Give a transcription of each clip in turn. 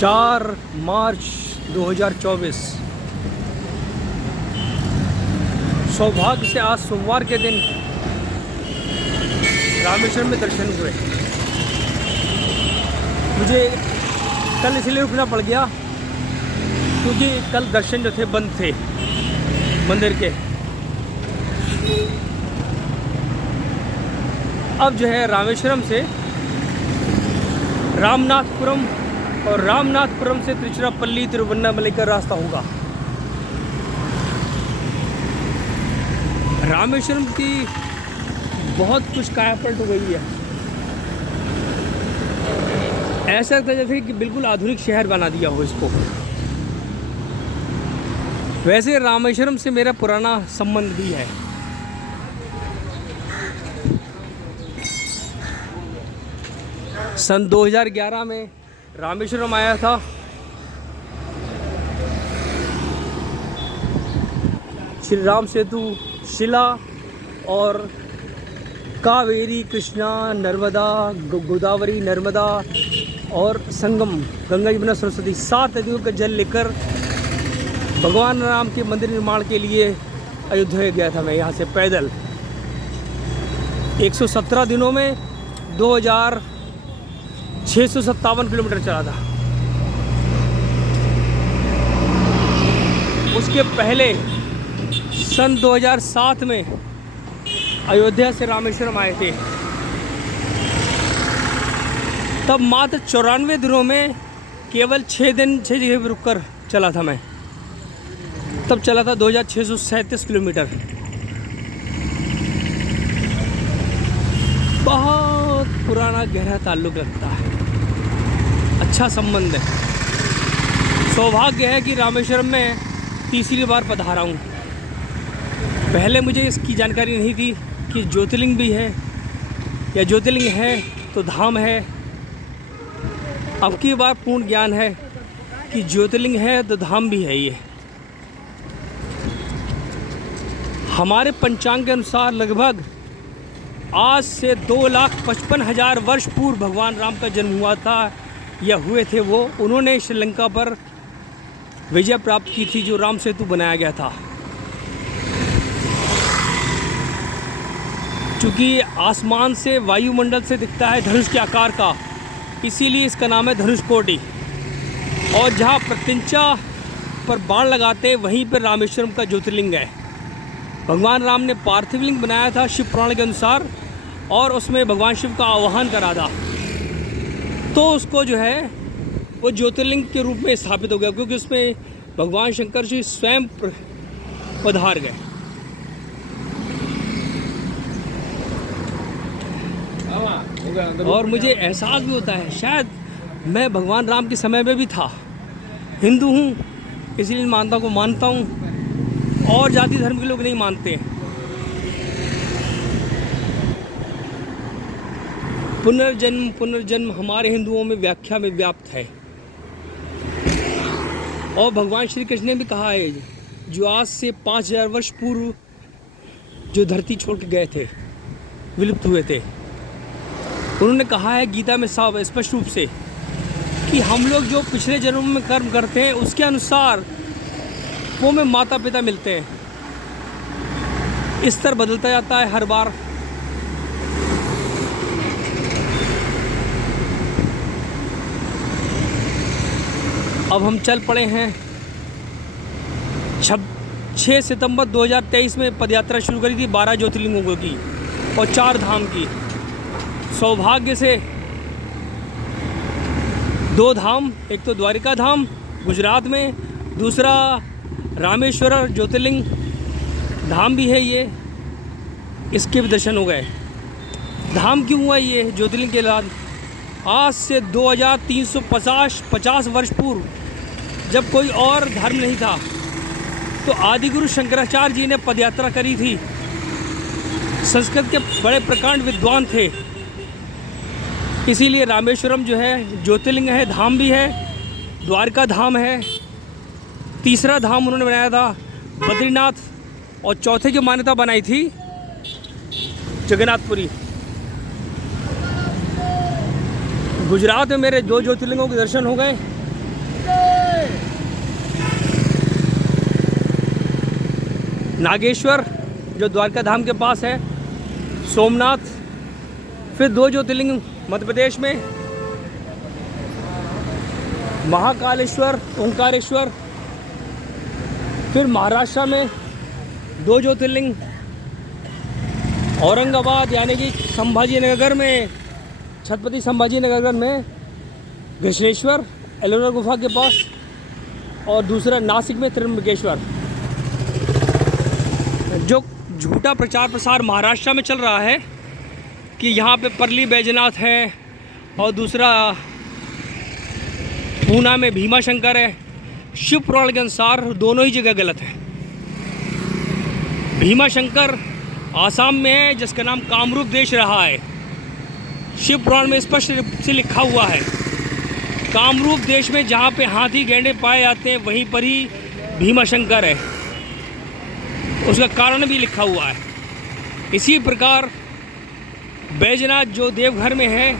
4 मार्च 2024। सौभाग्य से आज सोमवार के दिन रामेश्वरम में दर्शन हुए। मुझे कल इसलिए रुकना पड़ गया क्योंकि कल दर्शन जो थे बंद थे मंदिर के। अब जो है रामेश्वरम से रामनाथपुरम और रामनाथपुरम से तिरुचिरापल्ली तिरुवन्नामलाई का रास्ता होगा। रामेश्वरम की बहुत कुछ कायापलट हो गई है। ऐसा लगता है जैसे कि बिल्कुल आधुनिक शहर बना दिया हो इसको। वैसे रामेश्वरम से मेरा पुराना संबंध भी है। सन 2011 में रामेश्वरम आया था। श्री राम सेतु शिला और कावेरी कृष्णा नर्मदा गोदावरी नर्मदा और संगम गंगा यमुना सरस्वती 7 नदियों का जल लेकर भगवान राम के मंदिर निर्माण के लिए अयोध्या गया था मैं यहाँ से पैदल। 117 दिनों में 2657 किलोमीटर चला था। उसके पहले सन 2007 में अयोध्या से रामेश्वरम आए थे। तब मात्र 94 दिनों में केवल 6 दिन 6 जगह पर रुककर चला था मैं। तब चला था 2637 किलोमीटर। बहुत पुराना गहरा ताल्लुक़ रखता है, अच्छा संबंध है। सौभाग्य है कि रामेश्वरम में तीसरी बार पधारा हूँ। पहले मुझे इसकी जानकारी नहीं थी कि ज्योतिर्लिंग भी है, या ज्योतिर्लिंग है तो धाम है। अब की बार पूर्ण ज्ञान है कि ज्योतिर्लिंग है तो धाम भी है। ये हमारे पंचांग के अनुसार लगभग आज से 2,55,000 वर्ष पूर्व भगवान राम का जन्म हुआ था या हुए थे। वो उन्होंने श्रीलंका पर विजय प्राप्त की थी, जो राम सेतु बनाया गया था। चूँकि आसमान से वायुमंडल से दिखता है धनुष के आकार का, इसीलिए इसका नाम है धनुषकोटि। और जहाँ प्रत्यंचा पर बाण लगाते वहीं पर रामेश्वरम का ज्योतिर्लिंग है। भगवान राम ने पार्थिव लिंग बनाया था शिव पुराण के अनुसार, और उसमें भगवान शिव का आवाहन करा था, तो उसको जो है वो ज्योतिर्लिंग के रूप में स्थापित हो गया, क्योंकि उसमें भगवान शंकर जी स्वयं पधार गए। और मुझे एहसास भी होता है शायद मैं भगवान राम के समय में भी था। हिंदू हूँ इसलिए मानता हूँ, और जाति धर्म के लोग नहीं मानते। पुनर्जन्म हमारे हिंदुओं में व्याख्या में व्याप्त है। और भगवान श्री कृष्ण ने भी कहा है, जो आज से 5000 वर्ष पूर्व जो धरती छोड़ के गए थे, विलुप्त हुए थे, उन्होंने कहा है गीता में साफ स्पष्ट रूप से कि हम लोग जो पिछले जन्म में कर्म करते हैं उसके अनुसार वो में माता पिता मिलते हैं। स्तर बदलता जाता है हर बार। अब हम चल पड़े हैं 6 सितंबर 2023 में पदयात्रा शुरू करी थी 12 ज्योतिर्लिंगों की और 4 धाम की। सौभाग्य से 2 धाम, एक तो द्वारिका धाम गुजरात में, दूसरा रामेश्वर ज्योतिर्लिंग धाम भी है ये, इसके भी दर्शन हो गए। धाम क्यों हुआ ये ज्योतिर्लिंग के बाद? आज से 2350 वर्ष पूर्व जब कोई और धर्म नहीं था, तो आदिगुरु शंकराचार्य जी ने पदयात्रा करी थी। संस्कृत के बड़े प्रकांड विद्वान थे, इसीलिए रामेश्वरम जो है ज्योतिर्लिंग है, धाम भी है, द्वारका धाम है। तीसरा धाम उन्होंने बनाया था बद्रीनाथ, और चौथे की मान्यता बनाई थी जगन्नाथपुरी। गुजरात में मेरे 2 ज्योतिर्लिंगों के दर्शन हो गए। नागेश्वर जो द्वारका धाम के पास है, सोमनाथ, फिर 2 ज्योतिर्लिंग मध्य प्रदेश में, महाकालेश्वर, ओंकारेश्वर, फिर महाराष्ट्र में 2 ज्योतिर्लिंग, औरंगाबाद यानी कि संभाजीनगर में, छत्रपति संभाजीनगर में घृष्णेश्वर एलोरा गुफा के पास, और दूसरा नासिक में त्र्यंबकेश्वर। जो झूठा प्रचार प्रसार महाराष्ट्र में चल रहा है कि यहाँ पे परली बैजनाथ है और दूसरा पूना में भीमा शंकर है, शिव पुराण के अनुसार दोनों ही जगह गलत है। भीमा शंकर आसाम में है जिसका नाम कामरूप देश रहा है। शिव पुराण में स्पष्ट रूप से लिखा हुआ है कामरूप देश में जहाँ पे हाथी गैंडे पाए जाते हैं वहीं पर ही भीमा शंकर है, उसका कारण भी लिखा हुआ है। इसी प्रकार बैजनाथ जो देवघर में है,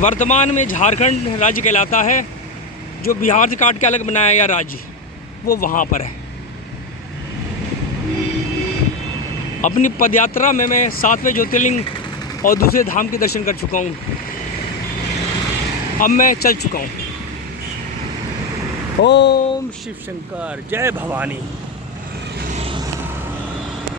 वर्तमान में झारखंड राज्य कहलाता है, जो बिहार से काट के अलग बनाया गया राज्य, वो वहाँ पर है। अपनी पदयात्रा में मैं 7वें ज्योतिर्लिंग और दूसरे धाम के दर्शन कर चुका हूँ। अब मैं चल चुका हूँ। ओम शिव शंकर, जय भवानी।